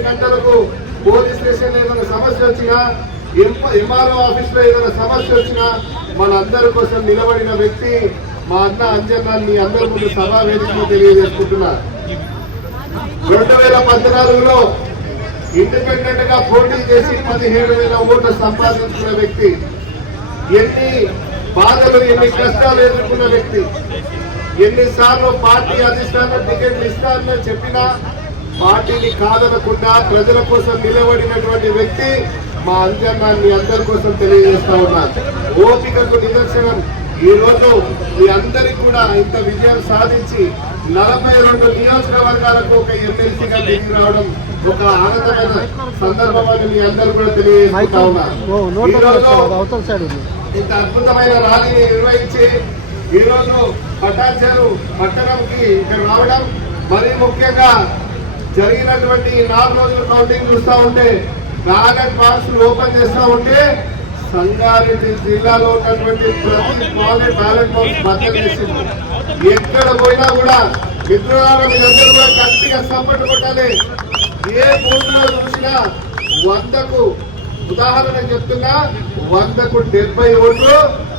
పన్నెండు గంటలకు police station ఏదైనా సమస్య వచ్చినా ఎంఆర్ఓ ఆఫీస్లో ఏదైనా సమస్య వచ్చినా మనందరి కోసం నిలబడిన వ్యక్తి మా అన్న అంజన్న మీ అందరి ముందు సభా వేదికలో తెలియజేసుకుంటున్నా. రెండు వేల పద్నాలుగులో ఇండిపెండెంట్గా పోటీ చేసి పదిహేడు వేల ఓట్లు సంపాదించిన వ్యక్తి ఎన్ని బాధలు ఎన్ని కష్టాలు ఎదుర్కొన్న వ్యక్తి ఎన్నిసార్లు పార్టీ అధిష్టానం టికెట్లు ఇస్తానని చెప్పినా పార్టీని కాదనకుండా ప్రజల కోసం నిలబడినటువంటి వ్యక్తి మా అంజన్న మీ అందరి కోసం తెలియజేస్తా ఉన్నా. ఓపికకు నిదర్శనం. ఈ రోజు మీ అందరికి కూడా ఇంత విజయం సాధించి నలభై రెండు నియోజకవర్గాలకు ఒక ఎమ్మెల్సీగా దిగి రావడం ఒక ఆనందమైన సందర్భం అని మీ అందరూ కూడా తెలియజేస్తా ఉన్నా. ఓ నోట్ ఈ రోజు అవతల సైడ్ ఉంది. ఇంత అద్భుతమైన ర్యాలీని నిర్వహించి ఈ రోజు పటాచారు పట్టణంకి ఇక్కడ రావడం మరీ ముఖ్యంగా జరిగినటువంటి ఈ నాలుగు రోజుల కౌంటింగ్ చూస్తూ ఉంటే బ్యాలెట్ బాక్స్ ఓపెన్ చేస్తూ ఉంటే సంగారెడ్డి జిల్లాలో ఉన్నటువంటి ప్రతి కాలేజ్ బ్యాలెట్ బాక్స్ బద్దలు చేసింది ఎక్కడ పోయినా కూడా మిత్రులారా మీరందరూ కూడా గట్టిగా సపోర్ట్ కొట్టాలి. ఏ భూమిలో చూసినా వందకు ఉదాహరణ చెప్తున్నా వందకు డెబ్బై ఓట్లు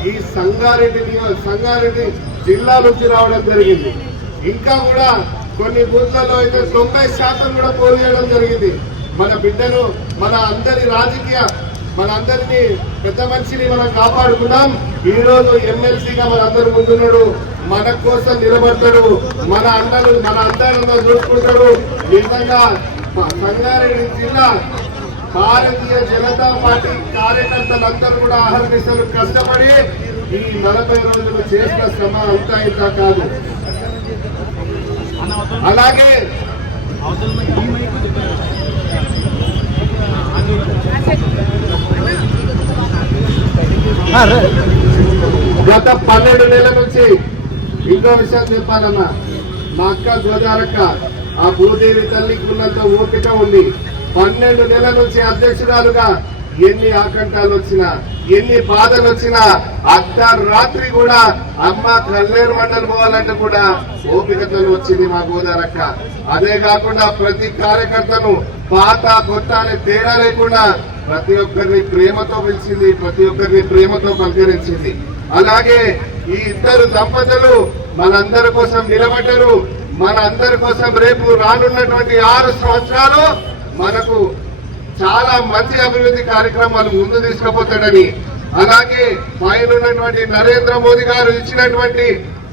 ఈ సంగారెడ్డి సంగారెడ్డి జిల్లా నుంచి రావడం జరిగింది. ఇంకా కూడా కొన్ని బూత్లలో అయితే తొంభై శాతం కూడా పోల్ చేయడం జరిగింది. మన బిడ్డను మన అందరి రాజకీయ మన అందరినీ పెద్ద మనిషిని మనం కాపాడుకున్నాం ఈ రోజు ఎమ్మెల్సీగా మన అందరు ముందున్నాడు. మన కోసం నిలబడతాడు. మన అందరు మన అందరిలో చూసుకుంటాడు. నిజంగా సంగారెడ్డి జిల్లా భారతీయ జనతా పార్టీ కార్యకర్తలందరూ కూడా ఆహ్వానిస్తారు. కష్టపడి ఈ నలభై రోజులు చేసిన శ్రమ అంతా ఇంత కాదు. అలాగే. గత పన్నెండు నెలల నుంచి ఇంకో విషయం చెప్పాలన్నా మా అక్క గోదారక్క ఆ భూదేవి తల్లికి ఉన్నంత ఓపిక ఉంది పన్నెండు నెలల నుంచి అధ్యక్షురాలుగా ఎన్ని ఆకంఠాలు వచ్చినా ఎన్ని బాధలు వచ్చినా అర్ధరాత్రి కూడా అమ్మ కల్లేరు మండలి పోవాలంటే కూడా ఓపికతో వచ్చింది మా గోదారక్క. అదే కాకుండా ప్రతి కార్యకర్తను పాత కొత్త అనే తేడా లేకుండా ప్రతి ఒక్కరిని ప్రేమతో పిలిచింది ప్రతి ఒక్కరిని ప్రేమతో పలకరించింది. అలాగే ఈ ఇద్దరు దంపతులు మనందరి కోసం నిలబడ్డరు. మన అందరి కోసం రేపు రానున్నటువంటి ఆరు సంవత్సరాలు మనకు చాలా మంచి అభివృద్ధి కార్యక్రమాలు ముందు తీసుకుపోతాడని. అలాగే ఆయన ఉన్నటువంటి నరేంద్ర మోదీ గారు ఇచ్చినటువంటి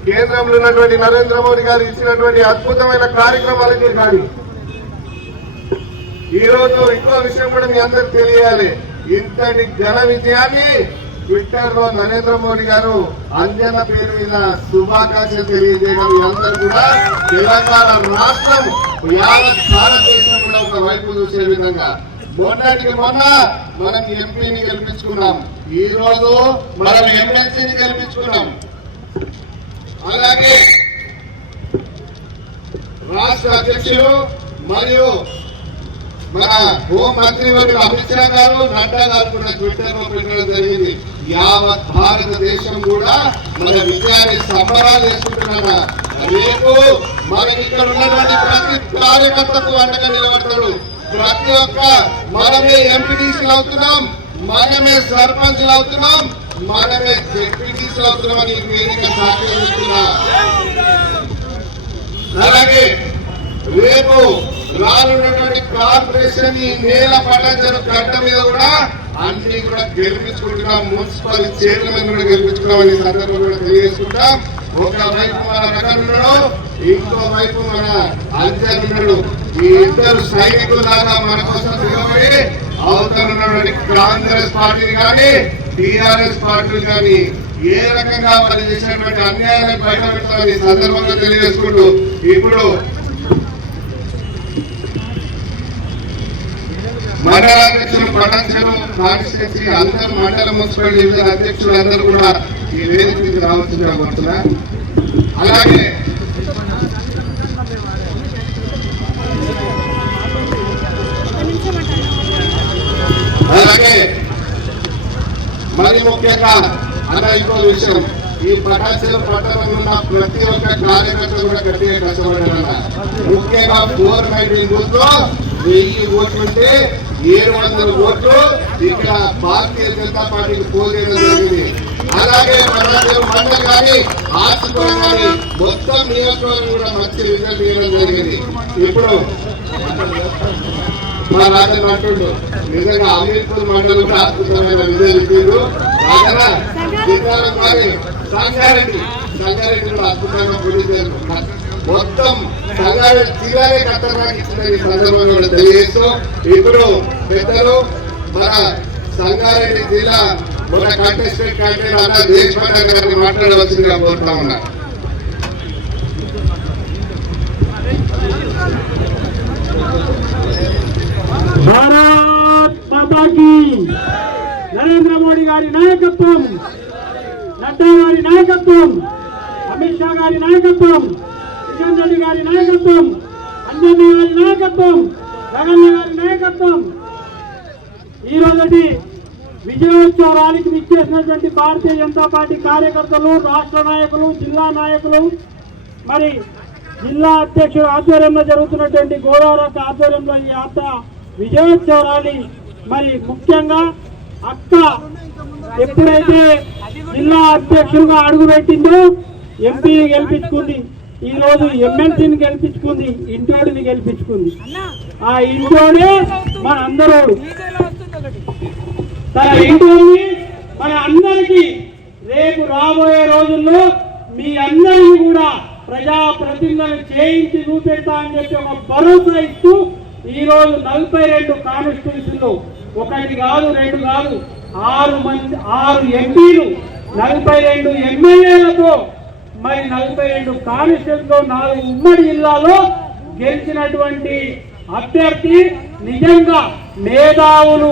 కేంద్రంలో ఉన్నటువంటి నరేంద్ర మోదీ గారు ఇచ్చినటువంటి అద్భుతమైన కార్యక్రమాలకి కానీ. ఈ రోజు ఇంకో విషయం కూడా మీ అందరికి తెలియాలి. ఇంతటి ఘన విజయాన్ని ట్విట్టర్లో నరేంద్ర మోడీ గారు అంజన పేరు మీద శుభాకాంక్షలు తెలియజేయడం అందరూ కూడా. తెలంగాణ రాష్ట్రం యావత్ భారతదేశం కూడా ఒక వైపు చూసే విధంగా. మొన్నటికి మొన్న మనం ఎంపీని గెలిపించుకున్నాం ఈ రోజు మనం ఎమ్మెల్సీని గెలిపించుకున్నాం అలాగే రాష్ట్ర అధ్యక్షులు మరియు మన హోంమంత్రి వర్గ అమిత్ షా గారు నడ్డా గారు కూడా ట్విట్టర్లో పెట్టడం జరిగింది. యావత్ భారతదేశం కూడా మన విజయాన్ని సంబరాలు చేసుకుంటున్నా రేపు మనకి ఇక్కడ ఉన్నటువంటి ప్రతి కార్యకర్తకు అండగా నిలబడతాడు ప్రతి ఒక్క మనమే ఎంపీటీసీలు అవుతున్నాం మనమే సర్పంచ్లు అవుతున్నాం మనమే జెడ్పీటీసీలు అవుతున్నాం అని వేదిక సహకరిస్తున్నా అలాగే రేపు రానున్నటువంటి కార్పొరేషన్ ఈ నేల పటాచారు గడ్డ మీద కూడా అన్ని కూడా గెలిపించుకుంటున్నాం మున్సిపల్ చైర్మన్ కూడా గెలిపించుకున్నాం అనే సందర్భం కూడా తెలియజేసుకుంటాం. ఒకవైపు మన రకం ఇంకో వైపు మన అంజన్ ఈ ఇద్దరు సైనికులు మన కోసం నిలబడి అవతల కాంగ్రెస్ పార్టీని కానీ టిఆర్ఎస్ పార్టీలు కానీ ఏ రకంగా వాళ్ళు చేసినటువంటి అన్యాయాన్ని బయట పెట్టాలని సందర్భంగా తెలియజేసుకుంటూ ఇప్పుడు మండల అధ్యక్షులు పటాక్షలు కాన్స్టిట్యూన్సీ అందరు మండల మున్సిపల్ డివిజన్ అధ్యక్షులు అందరూ కూడా ఈ వేదిక మీద రావాల్సిందిగా కోరుతున్నా. అలాగే అలాగే మరి ముఖ్యంగా అలా ఇంకో విషయం ఈ ప్రకాశం పట్టణంలో ఉన్న ప్రతి ఒక్క కార్యకర్త కూడా గట్టిగా కష్టపడారన్న ముఖ్యంగా ఫోర్ నైన్టీన్ బూత్లో వెయ్యి ఓట్లుంటే ఏడు వందల ఓట్లు ఇక్కడ భారతీయ జనతా పార్టీకి పోలేదు జరిగింది. అలాగే పటాచల మండలి కానీ ఆసుపత్రి కానీ మొత్తం నియోజకవర్గం కూడా మంచి రిజల్ట్ ఇవ్వడం జరిగింది. ఇప్పుడు మా రాజన్ అంటుండు నిజంగా అమీర్పూర్ మండలం కూడా అద్భుతమైన విజయం ఇచ్చిండు. రాజన్న శ్రీకారం సంగారెడ్డి. సంగారెడ్డి కూడా అద్భుతంగా పోటీ మొత్తం సంగారెడ్డి జిల్లానే కట్టడానికి ఇచ్చిన ఈ సందర్భంగా కూడా తెలియజేస్తూ ఇప్పుడు పెద్దలు మన సంగారెడ్డి జిల్లా మన కంటెస్టెంట్ క్యాండిడేట్ అన్న దేశపాండే గారిని మాట్లాడవలసిందిగా కోరుతా ఉన్నారు భారత్ మాతాకి. నరేంద్ర మోడీ గారి నాయకత్వం. నడ్డా గారి నాయకత్వం. అమిత్ షా గారి నాయకత్వం. కిషన్ రెడ్డి గారి నాయకత్వం. అంజన్న గారి నాయకత్వం. జగన్న గారి నాయకత్వం. ఈ విజయోత్సవ ర్యాలీకి విచ్చేసినటువంటి భారతీయ జనతా పార్టీ కార్యకర్తలు రాష్ట్ర నాయకులు జిల్లా నాయకులు మరి జిల్లా అధ్యక్షుడు ఆధ్వర్యంలో జరుగుతున్నటువంటి గోదావరి ఆధ్వర్యంలో ఈ యాత్ర విజయోత్సవ ర్యాలీ మరి ముఖ్యంగా అక్క ఎప్పుడైతే జిల్లా అధ్యక్షులుగా అడుగుపెట్టిందో ఎంపీని గెలిపించుకుంది. ఈ రోజు ఎమ్మెల్సీని గెలిపించుకుంది ఇంటోడిని గెలిపించుకుంది. ఆ ఇంటోడే మన అందరూ తన ఇంటిని మన అందరికీ రేపు రాబోయే రోజుల్లో మీ అందరినీ కూడా ప్రజా ప్రతినిధులను చేయించి చూపెడతా అని చెప్పి ఒక భరోసా ఇస్తూ ఈరోజు నలభై రెండు కాన్స్టిట్యూషన్లు ఒకటి కాదు రెండు కాదు ఆరు మంది ఆరు ఎంపీలు నలభై రెండు ఎమ్మెల్యేలతో మరి నలభై రెండు కాన్స్టిట్యూషన్తో నాలుగు ఉమ్మడి జిల్లాలో గెలిచినటువంటి అభ్యర్థి నిజంగా మేధావులు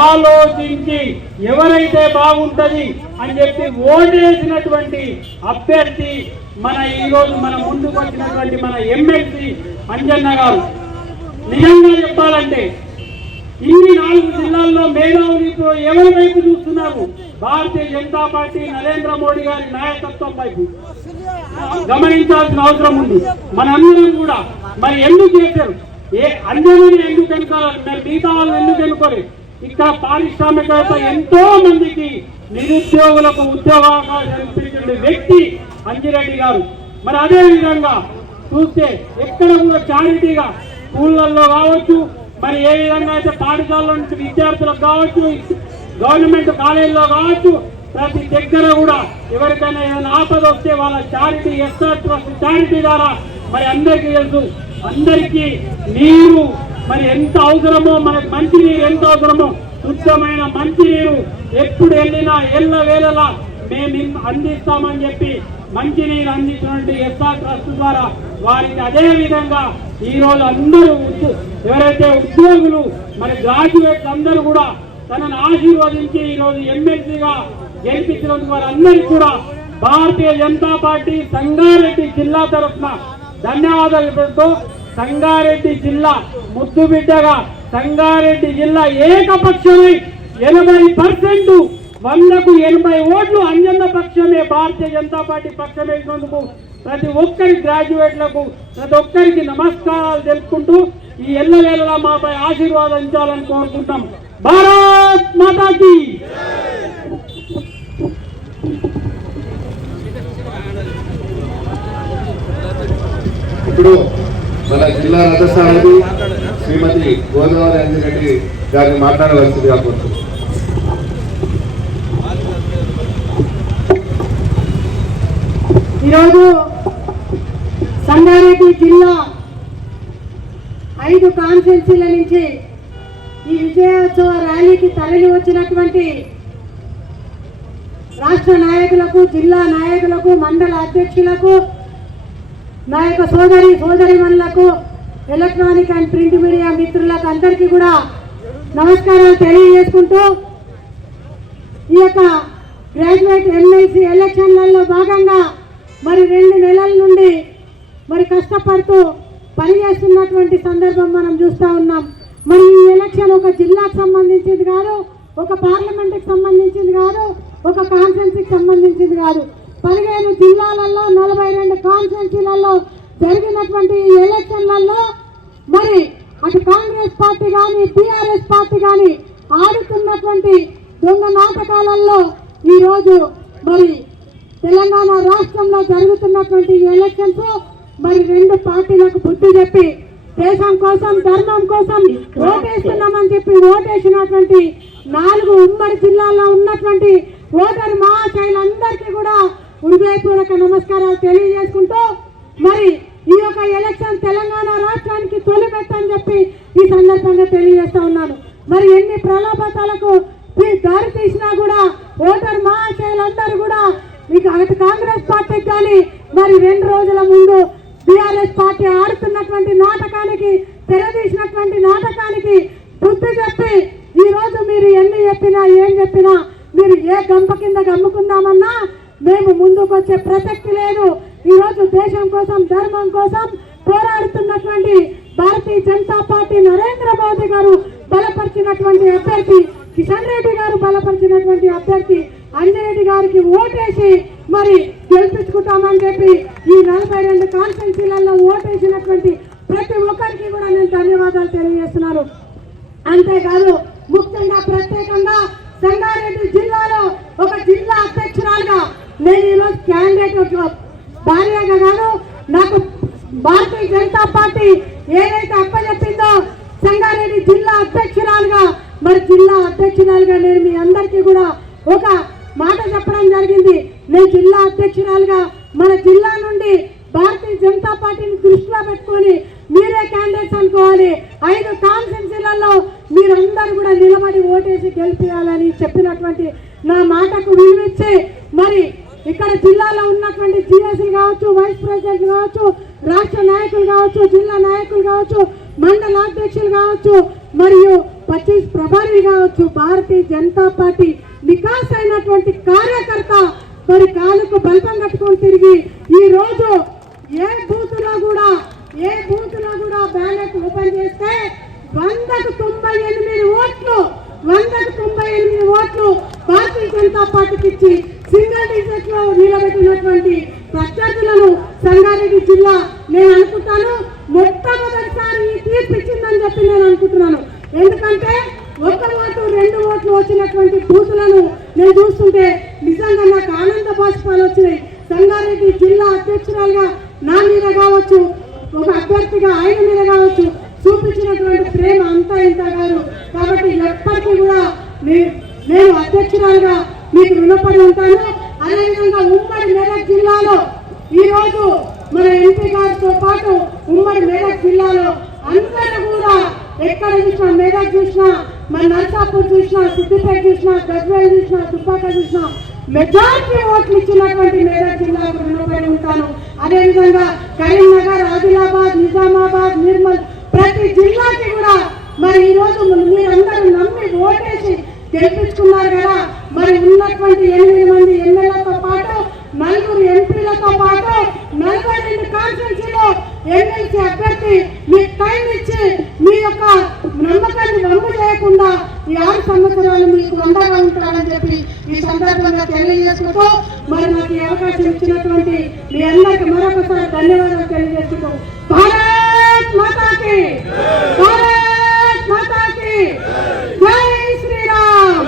ఆలోచించి ఎవరైతే బాగుంటుంది అని చెప్పి ఓటేసినటువంటి అభ్యర్థి మన ఈరోజు మన ముందుకు వచ్చినటువంటి మన ఎమ్మెల్సీ అంజన్న గారు. నిజంగా చెప్పాలంటే ఇన్ని నాలుగు జిల్లాల్లో మేధావులు ఎవరి వైపు చూస్తున్నారు భారతీయ జనతా పార్టీ నరేంద్ర మోడీ గారి నాయకత్వం వైపు. గమనించాల్సిన అవసరం ఉంది. మనందరం కూడా మరి ఎందుకు చేశారు? ఏ అందరినీ ఎందుకు ఎన్నుకోవాలి మరి మిగతా వాళ్ళని ఎందుకు ఎన్నుకోలేదు ఇక్కడ పారిశ్రామికవేత్త ఎంతో మందికి నిరుద్యోగులకు ఉద్యోగావకాశాలు కల్పించిన వ్యక్తి అంజిరెడ్డి గారు. మరి అదే విధంగా చూస్తే ఎక్కడ కూడా చారిటీగా స్కూళ్ళల్లో కావచ్చు మరి ఏ విధంగా అయితే పాఠశాలలో నుంచి విద్యార్థులకు కావచ్చు గవర్నమెంట్ కాలేజీలో కావచ్చు ప్రతి దగ్గర కూడా ఎవరికైనా ఏదైనా ఆపద వస్తే వాళ్ళ చారిటీ ఎస్ఆర్ ట్రస్ట్ చారిటీ ద్వారా మరి అందరికీ తెలుసు. అందరికీ నీరు మరి ఎంత అవసరమో మనకు మంచి నీరు ఎంత అవసరమో శుద్ధమైన మంచి నీరు ఎప్పుడు వెళ్ళినా ఎల్ల వేళలా మేము అందిస్తామని చెప్పి మంచి నీరు అందించినటువంటి ఎస్ఆర్ ట్రస్ట్ ద్వారా వారికి అదే విధంగా ఈ అందరూ ఎవరైతే ఉద్యోగులు మరి గ్రాడ్యుయేట్స్ అందరూ కూడా తనను ఆశీర్వదించి ఈ రోజు ఎమ్మెల్సీగా గెలిపించినందుకు వారందరికీ కూడా భారతీయ జనతా పార్టీ సంగారెడ్డి జిల్లా తరఫున ధన్యవాదాలు పెడుతూ సంగారెడ్డి జిల్లా ముద్దుబిడ్డగా సంగారెడ్డి జిల్లా ఏకపక్షమై ఎనభై పర్సెంట్ వందకు ఎనభై ఓట్లు అంజన్న పక్షమే భారతీయ జనతా పార్టీ పక్షమే ప్రతి ఒక్కరి గ్రాడ్యుయేట్లకు ప్రతి ఒక్కరికి నమస్కారాలు తెలుపుకుంటూ ఈ ఎల్లవేళలా మాపై ఆశీర్వాదించాలని కోరుకుంటాం. భారత్ మాతాకి! ఇప్పుడు మన జిల్లా రథసారథి శ్రీమతి గోదావరి అంజిరెడ్డి గారిని మాట్లాడవలసిందిగా కోరుతున్నాను ఈరోజు సంగారెడ్డి జిల్లా ఐదు కాన్స్టిట్యున్సీల నుంచి ఈ విజయోత్సవ ర్యాలీకి తరలి వచ్చినటువంటి రాష్ట్ర నాయకులకు జిల్లా నాయకులకు మండల అధ్యక్షులకు నా యొక్క సోదరి సోదరిమణులకు ఎలక్ట్రానిక్ అండ్ ప్రింట్ మీడియా మిత్రులకు అందరికీ కూడా నమస్కారాలు తెలియజేసుకుంటూ ఈ యొక్క గ్రాడ్యుయేట్ ఎమ్మెల్సీ ఎలక్షన్లలో భాగంగా మరి రెండు నెలల నుండి మరి కష్టపడుతూ పనిచేస్తున్నటువంటి సందర్భం మనం చూస్తూ ఉన్నాం. మరి ఈ ఎలక్షన్ ఒక జిల్లాకు సంబంధించింది కాదు ఒక పార్లమెంట్కి సంబంధించింది కాదు ఒక కాన్ఫరెన్స్కి సంబంధించింది కాదు. పదిహేను జిల్లాలలో నలభై రెండు కాన్ఫరెన్సీలలో జరిగినటువంటి ఈ ఎలక్షన్లలో మరి అటు కాంగ్రెస్ పార్టీ కానీ టీఆర్ఎస్ పార్టీ కానీ ఆడుతున్నటువంటి దొంగ నాటకాలలో ఈరోజు మరి తెలంగాణ రాష్ట్రంలో జరుగుతున్నటువంటి ఎలక్షన్స్ మరి రెండు పార్టీలకు బుద్ధి చెప్పి దేశం కోసం ధర్మం కోసం ఓటేస్తున్నామని చెప్పి ఓటేసినటువంటి నాలుగు ఉమ్మడి జిల్లాల్లో ఉన్నటువంటి ఓటరు మహాశైలందరికీ కూడా హృదయపూర్వక నమస్కారాలు తెలియజేసుకుంటూ మరి ఈ యొక్క ఎలక్షన్ తెలంగాణ రాష్ట్రానికి తొలిపెట్టని చెప్పి ఈ సందర్భంగా తెలియజేస్తా ఉన్నాను. మరి ఎన్ని ప్రలోభతాలకు దారి తీసినా కూడా ఓటర్ మహాశయులందరూ కూడా మీకు అటు కాంగ్రెస్ పార్టీకి కానీ మరి రెండు రోజుల ముందు బీఆర్ఎస్ పార్టీ ఆడుతున్నటువంటి నాటకానికి తెరదీసినటువంటి నాటకానికి బుద్ధి చెప్పి ఈ రోజు మీరు ఎన్ని చెప్పినా ఏం చెప్పినా మీరు ఏ గంప కింద గమ్ముకుందామన్నా మేము ముందుకు వచ్చే ప్రసక్తి ఈరోజు దేశం కోసం ధర్మం కోసం పోరాడుతున్నటువంటి భారతీయ జనతా పార్టీ నరేంద్ర మోదీ గారు బలపరిచినటువంటి అభ్యర్థి కిషన్ రెడ్డి గారు బలపరిచినటువంటి అభ్యర్థి అంజిరెడ్డి గారికి ఓటేసి మరి గెలిపించుకుంటామని చెప్పి ఈ నలభై రెండు కాన్స్టెన్సీలలో ఓటేసినటువంటి ప్రతి ఒక్కరికి కూడా నేను ధన్యవాదాలు తెలియజేస్తున్నాను. అంతేకాదు ముఖ్యంగా ప్రత్యేకంగా సంగారెడ్డి జిల్లాలో ఒక జిల్లా అధ్యక్షురాలుగా నేను ఈరోజు క్యాండిడేట్ భార్యగా గాను నాకు భారతీయ జనతా పార్టీ ఏదైతే అప్పచెప్పిందో సంగారెడ్డి జిల్లా అధ్యక్షురాలుగా మరి జిల్లా అధ్యక్షురాలుగా నేను మీ అందరికీ కూడా ఒక మాట చెప్పడం జరిగింది. నేను జిల్లా అధ్యక్షురాలుగా మన జిల్లా నుండి భారతీయ జనతా పార్టీని దృష్టిలో పెట్టుకొని మీరే క్యాండిడేట్స్ అనుకోవాలి. ఐదు కాన్స్టిట్యున్సీలలో మీరందరూ కూడా నిలబడి ఓటేసి గెలిపించాలని చెప్పినటువంటి నా మాటకు విలువిచ్చి మరి ఇక్కడ జిల్లాలో ఉన్నటువంటి జిఎస్లు కావచ్చు వైస్ ప్రెసిడెంట్లు కావచ్చు రాష్ట్ర నాయకులు కావచ్చు జిల్లా నాయకులు కావచ్చు మండల అధ్యక్షులు కావచ్చు మరియు పచ్చీస్ ప్రభారి కావచ్చు భారతీయ జనతా పార్టీ వికాస్ అయినటువంటి కార్యకర్త మరి కాలుకు బలపం కట్టుకొని తిరిగి ఈ రోజు ఏ బూత్లో కూడా ఏ బూత్లో కూడా బ్యాలెట్ ఓపెన్ చేస్తే వందకు తొంభై ఎనిమిది ఓట్లు వందకు తొంభై ఎనిమిది ఓట్లు భారతీయ జనతా పార్టీకి ఇచ్చి సింగిల్ డిజిట్లో నిలబెట్టినటువంటి ప్రత్యర్థులను సంగారెడ్డి జిల్లా నేను అనుకుంటాను మొట్టమొదటిసారి ఈ తీర్పు ఇచ్చిందని చెప్పి నేను అనుకుంటున్నాను. ఎందుకంటే ఒక ఓటు రెండు ఓట్లు వచ్చినటువంటి బూతులను నేను చూస్తుంటే నిజంగా నాకు ఆనంద బాష్పాలు వచ్చినాయి. సంగారెడ్డి జిల్లా అధ్యక్షురాలుగా నా మీద కావచ్చు ఒక అభ్యర్థిగా ఆయన మీద కావచ్చు చూపించినటువంటి ప్రేమ అంతా ఇంత కాదు. కాబట్టి ఎప్పటికీ కూడా నేను అధ్యక్షురాలుగా మీకు రుణపడి ఉంటాను అదేవిధంగా ఉమ్మడి మెదక్ జిల్లాలో ఈ రోజు మన ఎంపీ గారితో పాటు ఉమ్మడి మెదక్ జిల్లాలో అందరూ కూడా ఎక్కడ చూసినా మెదక్ చూసినా మన నర్సాపూర్ చూసినా సిద్దిపేట చూసినా గజ్వేల్ చూసినా తుపాక చూసినా మెజారిటీ ఓట్లు ఇచ్చినటువంటి మెదక్ జిల్లాకు రుణపడి ఉంటాను. అదేవిధంగా కరీంనగర్ ఆదిలాబాద్ నిజామాబాద్ నిర్మల్ ప్రతి జిల్లాకి కూడా మరి ఈరోజు మీరందరూ నమ్మి ఓటేసి గెలిపించుకున్నారు కదా. మరి ఉన్నటువంటి ఎనిమిది మంది ఎమ్మెల్యేలతో పాటు నలుగురు ఎంపీలతో పాటు నలభై రెండు కాన్స్టిట్యూన్సీలో ఎమ్మెల్సీ అభ్యర్థి మీకు టైం ఇచ్చి మీ యొక్క నమ్మకాన్ని వమ్ము చేయకుండా ఈ ఆరు సంవత్సరాలు మీకు అండగా ఉంటారని చెప్పి ఈ సందర్భంగా తెలియజేసుకుంటూ మరి నాకు ఈ అవకాశం ఇచ్చినటువంటి మీ అందరికి మరొకసారి ధన్యవాదాలు తెలియజేసుకుంటూ భారత్ మాతాకి భారత్ మాతాకి జై శ్రీరామ్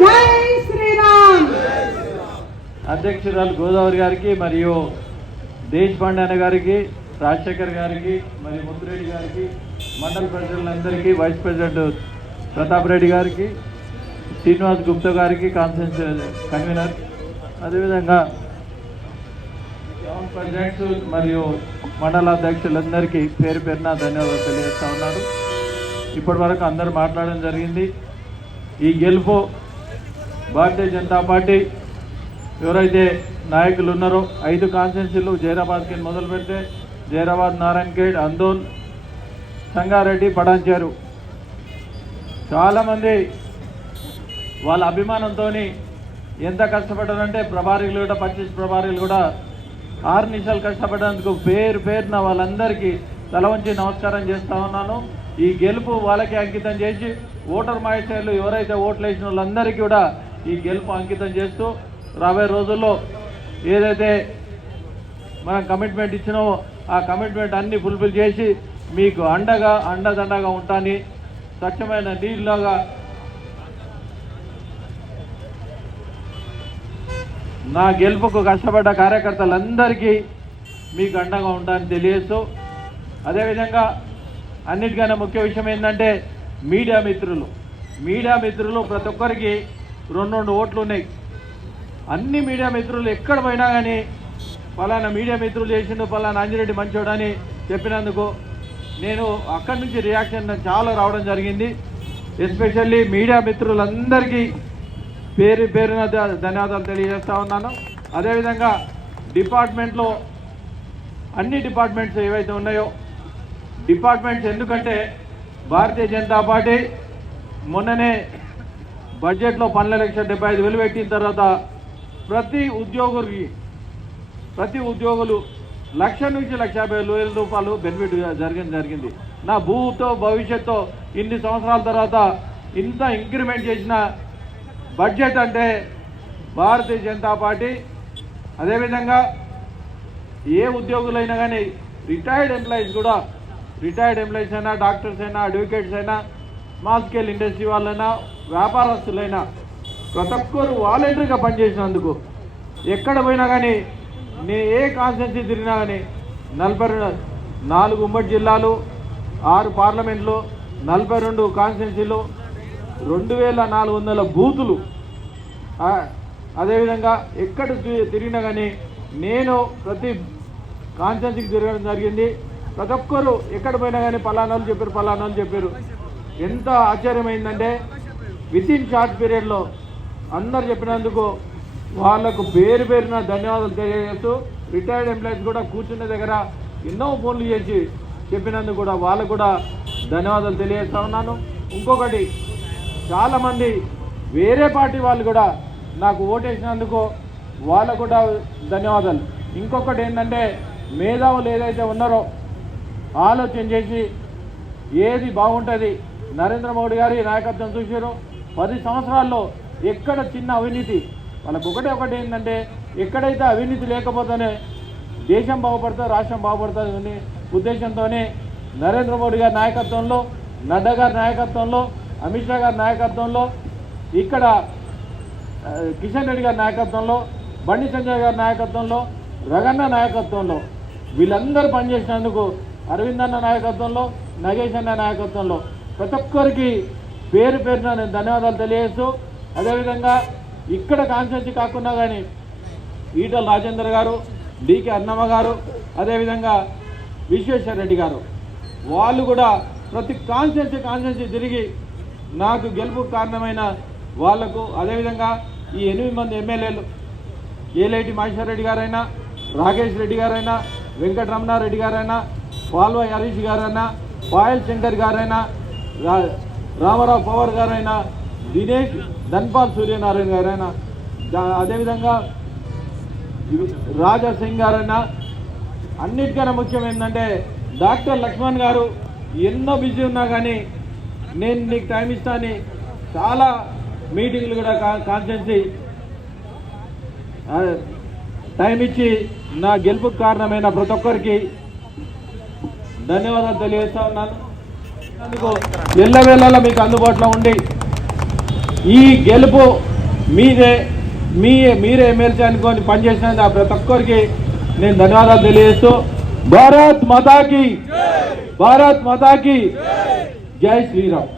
జై శ్రీరామ్ అధ్యక్షురాలు గోదావరి గారికి మరియు దేశపాండే అన్న గారికి రాజశేఖర్ గారికి మరియు ముద్దురెడ్డి గారికి మండల ప్రజలందరికీ వైస్ ప్రెసిడెంట్ ప్రతాప్ రెడ్డి గారికి శ్రీనివాస్ గుప్తా గారికి కాన్ఫరెన్స్ కన్వీనర్. అదేవిధంగా టౌన్ ప్రెసిడెంట్స్ మరియు మండల అధ్యక్షులందరికీ పేరు పేరున ధన్యవాదాలు తెలియజేస్తా ఉన్నారు ఇప్పటి వరకు అందరూ మాట్లాడడం జరిగింది. ఈ గెలుపు భారతీయ జనతా పార్టీ ఎవరైతే నాయకులు ఉన్నారో ఐదు కాన్స్టిట్యున్సీలు జైరాబాద్కి మొదలు పెడితే జైరాబాద్ నారాయణఖేడ్ అందోల్ సంగారెడ్డి పడంచారు చాలామంది వాళ్ళ అభిమానంతో ఎంత కష్టపడ్డారంటే ప్రభారీలు కూడా పచ్చిస్ ప్రభారీలు కూడా ఆరు నిమిషాలు కష్టపడేందుకు పేరు పేరున వాళ్ళందరికీ తల వంచి నమస్కారం చేస్తా ఉన్నాను. ఈ గెలుపు వాళ్ళకి అంకితం చేసి ఓటర్ మహేశ్వర్లు ఎవరైతే ఓట్లు వేసిన వాళ్ళందరికీ కూడా ఈ గెలుపు అంకితం చేస్తూ రాబోయే రోజుల్లో ఏదైతే మనం కమిట్మెంట్ ఇచ్చినామో ఆ కమిట్మెంట్ అన్ని ఫుల్ఫిల్ చేసి మీకు అండగా అండదండగా ఉంటాని స్వచ్ఛమైన నీళ్ళగా నా గెలుపుకు కష్టపడ్డ కార్యకర్తలందరికీ మీకు అండగా ఉంటానని తెలియజేస్తూ అదేవిధంగా అన్నిటికన్నా ముఖ్య విషయం ఏంటంటే మీడియా మిత్రులు. మీడియా మిత్రులు ప్రతి ఒక్కరికి రెండు రెండు ఓట్లు ఉన్నాయి. అన్ని మీడియా మిత్రులు ఎక్కడ పోయినా కానీ పలానా మీడియా మిత్రులు చేసిండు పలానా అంజిరెడ్డి మంచోడు అని చెప్పినందుకు నేను అక్కడి నుంచి రియాక్షన్ చాలా రావడం జరిగింది. ఎస్పెషల్లీ మీడియా మిత్రులందరికీ పేరు పేరున ధన్యవాదాలు తెలియజేస్తా ఉన్నాను. అదేవిధంగా డిపార్ట్మెంట్లో అన్ని డిపార్ట్మెంట్స్ ఏవైతే ఉన్నాయో డిపార్ట్మెంట్స్ ఎందుకంటే భారతీయ జనతా పార్టీ మొన్ననే బడ్జెట్లో పన్నెండు లక్షల డెబ్బై ఐదు వేలు పెట్టిన తర్వాత ప్రతి ఉద్యోగులకి ప్రతి ఉద్యోగులు లక్ష నుంచి లక్ష యాభై వేల రూపాయలు బెనిఫిట్ జరిగింది జరిగింది. నా భూతో భవిష్యత్తు ఇన్ని సంవత్సరాల తర్వాత ఇంత ఇంక్రిమెంట్ చేసిన బడ్జెట్ అంటే భారతీయ జనతా పార్టీ. అదేవిధంగా ఏ ఉద్యోగులైనా కానీ రిటైర్డ్ ఎంప్లాయీస్ కూడా రిటైర్డ్ ఎంప్లాయీస్ అయినా డాక్టర్స్ అయినా అడ్వకేట్స్ అయినా స్మాల్ స్కేల్ ఇండస్ట్రీ వాళ్ళైనా వ్యాపారస్తులైనా ప్రతి ఒక్కరు వాలంటరీగా పనిచేసినందుకు ఎక్కడ పోయినా కానీ నేను ఏ కాన్స్టిట్యూన్సీ తిరిగినా కానీ నలభై రెండు నాలుగు ఉమ్మడి జిల్లాలు ఆరు పార్లమెంట్లు నలభై రెండు కాన్స్టిట్యున్సీలు రెండు వేల నాలుగు వందల బూతులు. అదేవిధంగా ఎక్కడ తి- తిరిగినా కానీ నేను ప్రతి కాన్స్టెన్సీకి తిరగడం జరిగింది. ప్రతి ఒక్కరు ఎక్కడ పోయినా కానీ పలానాలు చెప్పారు పలానాలు చెప్పారు. ఎంత ఆశ్చర్యమైందంటే విత్ ఇన్ షార్ట్ పీరియడ్లో అందరు చెప్పినందుకు వాళ్ళకు పేరు పేరున ధన్యవాదాలు తెలియజేస్తూ రిటైర్డ్ ఎంప్లాయీస్ కూడా కూర్చున్న దగ్గర ఎన్నో ఫోన్లు చేసి చెప్పినందుకు కూడా వాళ్ళకు కూడా ధన్యవాదాలు తెలియజేస్తా ఉన్నాను. ఇంకొకటి చాలామంది వేరే పార్టీ వాళ్ళు కూడా నాకు ఓటేసినందుకు వాళ్ళకు కూడా ధన్యవాదాలు. ఇంకొకటి ఏంటంటే మేధావులు ఏదైతే ఉన్నారో ఆలోచన చేసి ఏది బాగుంటుంది నరేంద్ర మోడీ గారి నాయకత్వం చూసారు పది సంవత్సరాల్లో ఎక్కడ చిన్న అవినీతి? వాళ్ళకు ఒకటే ఒకటి ఏంటంటే ఎక్కడైతే అవినీతి లేకపోతేనే దేశం బాగుపడుతుంది రాష్ట్రం బాగుపడుతుంది అనే ఉద్దేశంతోనే నరేంద్ర మోడీ గారి నాయకత్వంలో నడ్డా గారి నాయకత్వంలో అమిత్ షా గారి నాయకత్వంలో ఇక్కడ కిషన్ రెడ్డి గారి నాయకత్వంలో బండి సంజయ్ గారి నాయకత్వంలో రగన్న నాయకత్వంలో వీళ్ళందరూ పనిచేసినందుకు అరవింద్ అన్న నాయకత్వంలో నగేష్ అన్న నాయకత్వంలో ప్రతి ఒక్కరికి పేరు పేరున నేను ధన్యవాదాలు తెలియజేస్తూ అదేవిధంగా ఇక్కడ కాన్స్టిట్యూన్సీ కాకుండా కానీ ఈటల రాజేందర్ గారు డికే అన్నమ్మ గారు అదేవిధంగా విశ్వేశ్వర రెడ్డి గారు వాళ్ళు కూడా ప్రతి కాన్స్టిట్యూన్సీ కాన్స్టిట్యూన్సీ తిరిగి నాకు గెలుపు కారణమైన వాళ్ళకు అదేవిధంగా ఈ ఎనిమిది మంది ఎమ్మెల్యేలు ఏలేటి మహేశ్వర్ రెడ్డి గారైనా రాకేష్ రెడ్డి గారైనా వెంకటరమణారెడ్డి గారైనా పాల్వ హరీష్ గారైనా పాయల్ శంకర్ గారైనా రా- రామారావు పవర్ గారైనా దినేష్ ధన్పాల్ సూర్యనారాయణ గారైనా అదేవిధంగా రాజా సింగ్ గారైనా అన్నిటికన్నా ముఖ్యం ఏంటంటే డాక్టర్ లక్ష్మణ్ గారు ఎన్నో బిజీ ఉన్నా కానీ నేను నీకు టైం ఇస్తాను చాలా మీటింగ్లు కూడా కాన్సెన్సీ టైం ఇచ్చి నా గెలుపుకు కారణమైన ప్రతి ఒక్కరికి ధన్యవాదాలు తెలియజేస్తా ఉన్నాను. అందుకు ఎల్లవేళలా మీకు అందుబాటులో ఉండి ఈ గెలుపు మీదే మీ మీరే ఎమ్మెల్సీ అనుకొని పనిచేసినందుకు ఆ ప్రతి ఒక్కరికి నేను ధన్యవాదాలు తెలియజేస్తూ భారత్ మాతాకి భారత్ మాతాకి జై శ్రీరామ్.